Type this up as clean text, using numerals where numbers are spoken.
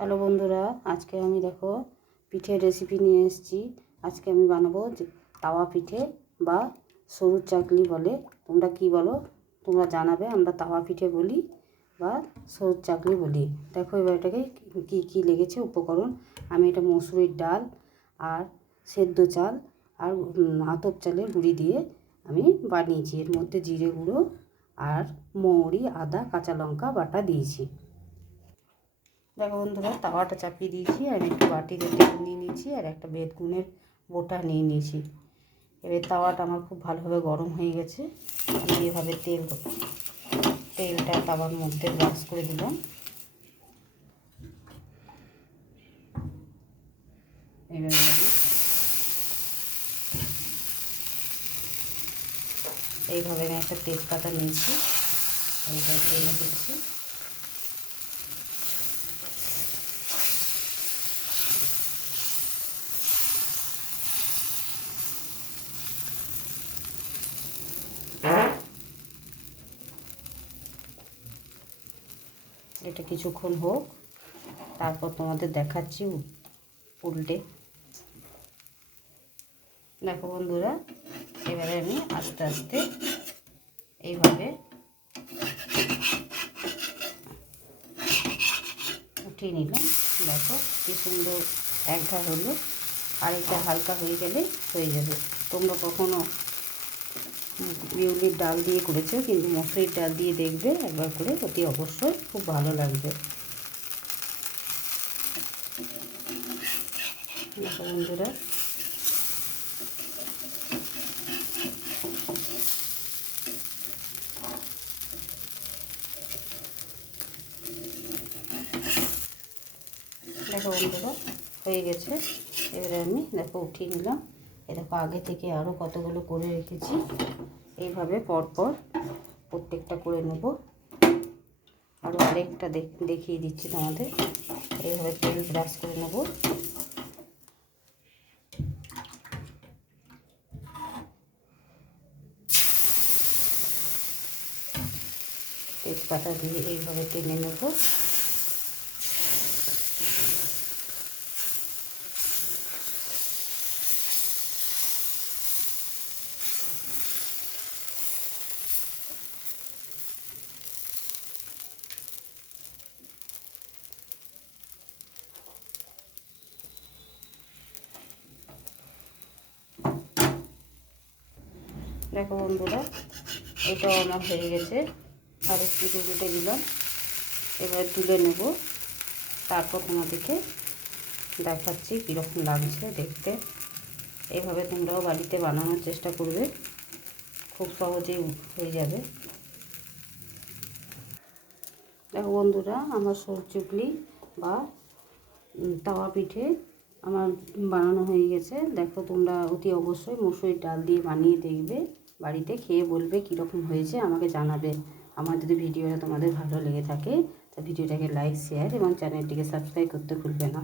Hello বন্ধুরা, আজকে আমি দেখো পিঠের রেসিপি নিয়ে এসেছি। আজকে আমি বানাবো তাওয়া পিঠে বা সরু চাকলি বলে, তোমরা কি বলো তোমরা জানাবে। আমরা তাওয়া পিঠে বলি বা সরু চাকলি বলি। দেখো এবার এটাকে কী কী লেগেছে উপকরণ। আমি এটা মসুরির ডাল আর সেদ্ধ চাল আর আতপ চালের গুঁড়ি দিয়ে আমি বানিয়েছি। এর মধ্যে জিরে গুঁড়ো আর মৌরি, আদা, কাঁচা লঙ্কা বাটা দিয়েছি। দেখো বন্ধুরা, তাওয়াটা চাপিয়ে দিয়েছি আর একটু বাটিতে তেল নিয়ে নিয়েছি আর একটা বেগুনের বোটা নিয়ে নিয়েছি। এবার তাওয়াটা আমার খুব ভালোভাবে গরম হয়ে গেছে। আমি এভাবে তেলটা তাওয়ার মধ্যে ব্রাশ করে দিলাম। এভাবে এইভাবে আমি একটা তেজপাতা নিয়েছি, এইভাবে তেলে দিচ্ছি। এটা কিছুক্ষণ হোক, তারপর তোমাদের দেখাচ্ছি উল্টে। দেখো বন্ধুরা, এবারে আমি আস্তে আস্তে এইভাবে উঠিয়ে নিলাম। দেখো কি সুন্দর একধার হলো, আরেকটা হালকা হয়ে গেলে হয়ে যাবে। তোমরা কখনো বিউলির ডাল দিয়ে করেছো, কিন্তু মসুরির ডাল দিয়ে দেখবে একবার করে, অতি অবশ্যই খুব ভালো লাগবে। দেখো বন্ধুরা, দেখো বন্ধুরা হয়ে গেছে। এবারে আমি দেখো উঠিয়ে নিলাম। এ দেখো আগে থেকে আরও কতগুলো করে রেখেছি। এইভাবে পরপর প্রত্যেকটা করে নেব। আরও আরেকটা দেখিয়ে দিচ্ছি তোমাদের। এইভাবে তেল ব্রাশ করে নেব। তেজপাতা দিয়ে এইভাবে টেনে নেব। দেখো বন্ধুরা, এটাও আমার হয়ে গেছে। আর একটু উল্টে দিলাম। এবার তুলে নেব, তারপর তোমাদেরকে দেখাচ্ছি কীরকম লাগছে দেখতে। এইভাবে তোমরাও বাড়িতে বানানোর চেষ্টা করবে, খুব সহজেই হয়ে যাবে। দেখো বন্ধুরা, আমার সরু চাকলি বা তাওয়া পিঠে আমার বানানো হয়ে গেছে। দেখো তোমরা অতি অবশ্যই মসুরির ডাল দিয়ে বানিয়ে দেখবে, বাড়িতে খেয়ে বলবে কীরকম হয়েছে, আমাকে জানাবে। আমার যদি ভিডিওটা তোমাদের ভালো লেগে থাকে তা ভিডিওটাকে লাইক, শেয়ার এবং চ্যানেলটিকে সাবস্ক্রাইব করতে ভুলবে না।